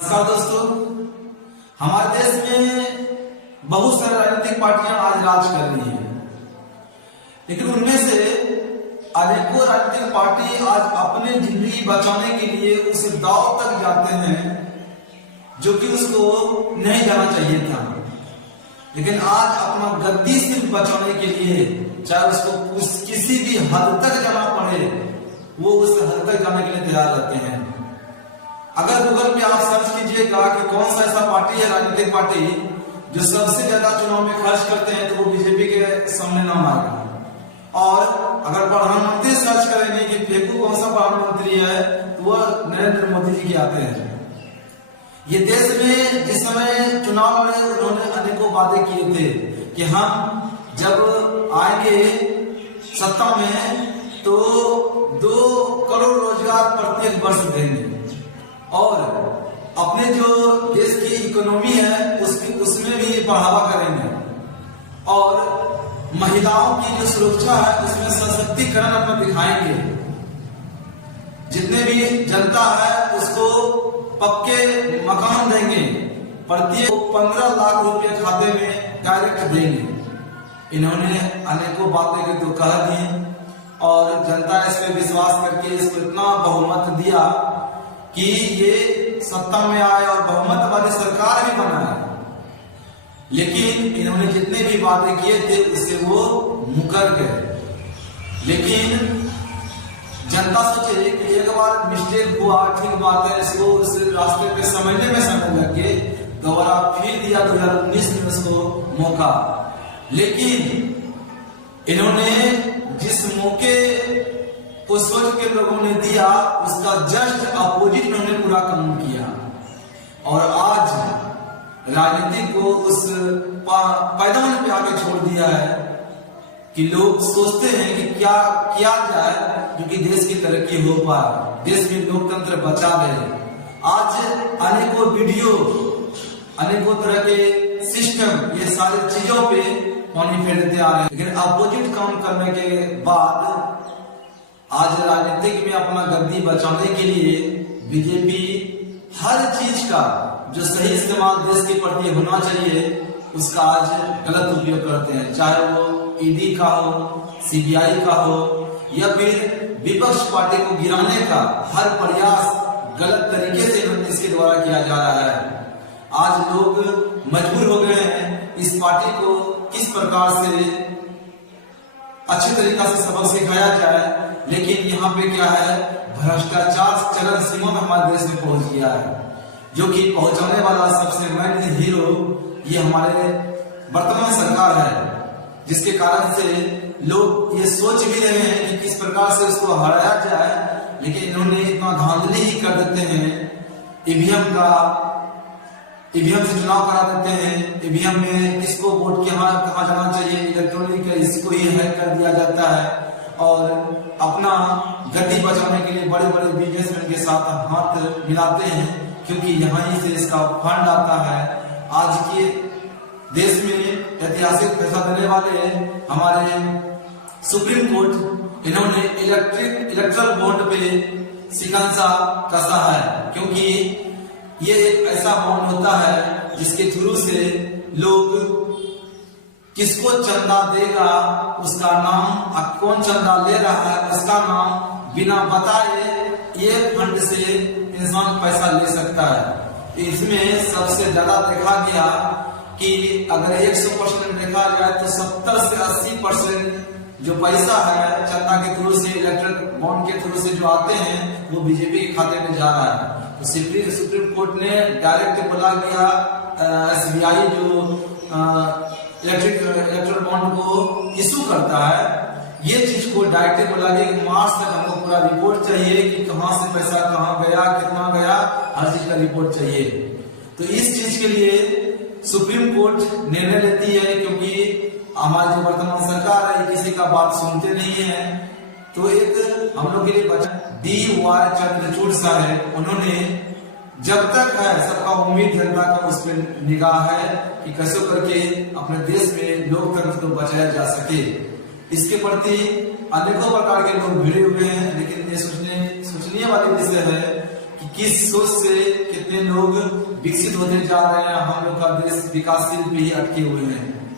नमस्कार दोस्तों, हमारे देश में बहुत सारी राजनीतिक पार्टियां आज राज कर रही हैं, लेकिन उनमें से अनेकों राजनीतिक पार्टी आज अपनी जिंदगी बचाने के लिए उस दांव तक जाते हैं जो कि उसको नहीं जाना चाहिए था। लेकिन आज अपना गद्दी सिर्फ बचाने के लिए चाहे उसको किसी भी हद तक जाना पड़े, वो उस हद तक जाने के लिए तैयार रहते हैं। अगर गूगल पे आप सर्च कीजिएगा कि कौन सा ऐसा पार्टी है राजनीतिक पार्टी जो सबसे ज्यादा चुनाव में खर्च करते हैं, तो वो बीजेपी के सामने नाम आएगा। और अगर प्रधानमंत्री सर्च करेंगे कि फेंकू कौन सा प्रधानमंत्री है, तो वह नरेंद्र मोदी जी के आते हैं। ये देश में जिस समय चुनाव लड़े उन्होंने अनेकों वादे किए थे कि हम जब आएंगे सत्ता में तो 2 करोड़ रोजगार प्रत्येक वर्ष देंगे और अपने जो देश की इकोनॉमी है उसमें भी बढ़ावा करेंगे और महिलाओं की जो सुरक्षा है उसमें सशक्तिकरण अपना दिखाएंगे। जितने भी जनता है उसको पक्के मकान देंगे, प्रत्येक 15 लाख रुपए खाते में डायरेक्ट देंगे। इन्होंने अनेकों बातें तो कह दी और जनता इस पर विश्वास करके इसको इतना बहुमत दिया कि ये सत्ता में आए और बहुमत वाली सरकार भी बनाए। लेकिन इन्होंने जितने भी वादे किए थे उससे वो मुकर गए। लेकिन जनता सोचे कि एक बार मिस्टेक हुआ, ठीक बात है, इसको उस रास्ते पे समझने में समय लग गए, दोबारा फिर दिया 2019 में उसको मौका। लेकिन इन्होंने जिस मौके उस वक्त के लोगों ने दिया उसका जस्ट अपोजिट उन्होंने पूरा काम किया और आज राजनीति को उस पैदान पे आके छोड़ दिया है कि लोग सोचते हैं कि क्या किया जाए क्योंकि देश की तरक्की हो पाए, देश में लोकतंत्र बचा रहे। आज अनेकों वीडियो, अनेकों तरह के सिस्टम, ये सारी चीजों पे पानी फेरते आ रहे हैं। लेकिन अपोजिट काम करने के बाद आज राजनीतिक में अपना गद्दी बचाने के लिए बीजेपी हर चीज का जो सही इस्तेमाल देश के प्रति होना चाहिए उसका आज गलत उपयोग करते हैं, चाहे वो ईडी का हो, सीबीआई का हो या फिर विपक्ष पार्टी को गिराने का हर प्रयास गलत तरीके से इसके द्वारा किया जा रहा है। आज लोग मजबूर हो गए हैं इस पार्टी को किस प्रकार से अच्छे तरीका से सबक सिखाया जाए। लेकिन यहाँ पे क्या है, भ्रष्टाचार चरम सीमा में हमारे देश में पहुंच गया है, जो कि पहुंचाने वाला सबसे मेन हीरो ये हमारे वर्तमान सरकार है, जिसके कारण से लोग ये सोच भी रहे हैं कि किस प्रकार से उसको हराया जाए। लेकिन इन्होंने इतना धांधली ही कर देते हैं, ईवीएम से चुनाव करा देते हैं, ईवीएम में किसको वोट कहाँ जाना चाहिए, इलेक्ट्रॉनिक इसको ही हैक कर दिया जाता है और अपना गद्दी बचाने के लिए बड़े बड़े बिजनेसमैन के साथ हाथ मिलाते हैं क्योंकि यहाँ ही से इसका फंड आता है। आज के देश में ऐतिहासिक फैसला देने वाले हमारे सुप्रीम कोर्ट, इन्होंने इलेक्ट्रल बॉन्ड पे शिकंजा कसा है क्योंकि ये एक ऐसा बॉन्ड होता है जिसके थ्रू से लोग किसको चंदा देगा उसका नाम, कौन चंदा ले रहा है उसका नाम बिना बताए ये फंड से इंसान पैसा ले सकता है। इसमें सबसे ज्यादा देखा गया कि अगर 100% देखा जाए तो 70 से 80% जो पैसा है चंदा के थ्रू से, इलेक्ट्रिक बॉन्ड के थ्रू से जो आते हैं वो बीजेपी के खाते में जा रहा है। तो सुप्रीम कोर्ट ने डायरेक्ट बोला गया एसबीआई जो इलेक्ट्रल बॉन्ड को इशू करता है, ये चीज को डायरेक्ट बोला गया कि मार्च तक हमको पूरा रिपोर्ट चाहिए कि कहां से पैसा कहां गया, कितना गया, हर चीज का रिपोर्ट चाहिए। तो इस चीज के लिए सुप्रीम कोर्ट निर्णय लेती है क्योंकि हमारी जो वर्तमान सरकार है किसी का बात सुनते नहीं है। तो एक हम लोग के लिए बचा D.Y. चंद्रचूड़ साहब, उन्होंने जब तक है सबका उम्मीद जनता का उस पर निगाह है कि कैसे करके अपने देश में लोकतंत्र को बचाया जा सके। इसके प्रति अनेकों प्रकार के लोग भिड़े हुए हैं, लेकिन ये सोचनीय वाली विषय है कि किस सोच से कितने लोग विकसित होते जा रहे हैं, हम लोग का देश विकासशील पे ही अटके हुए हैं।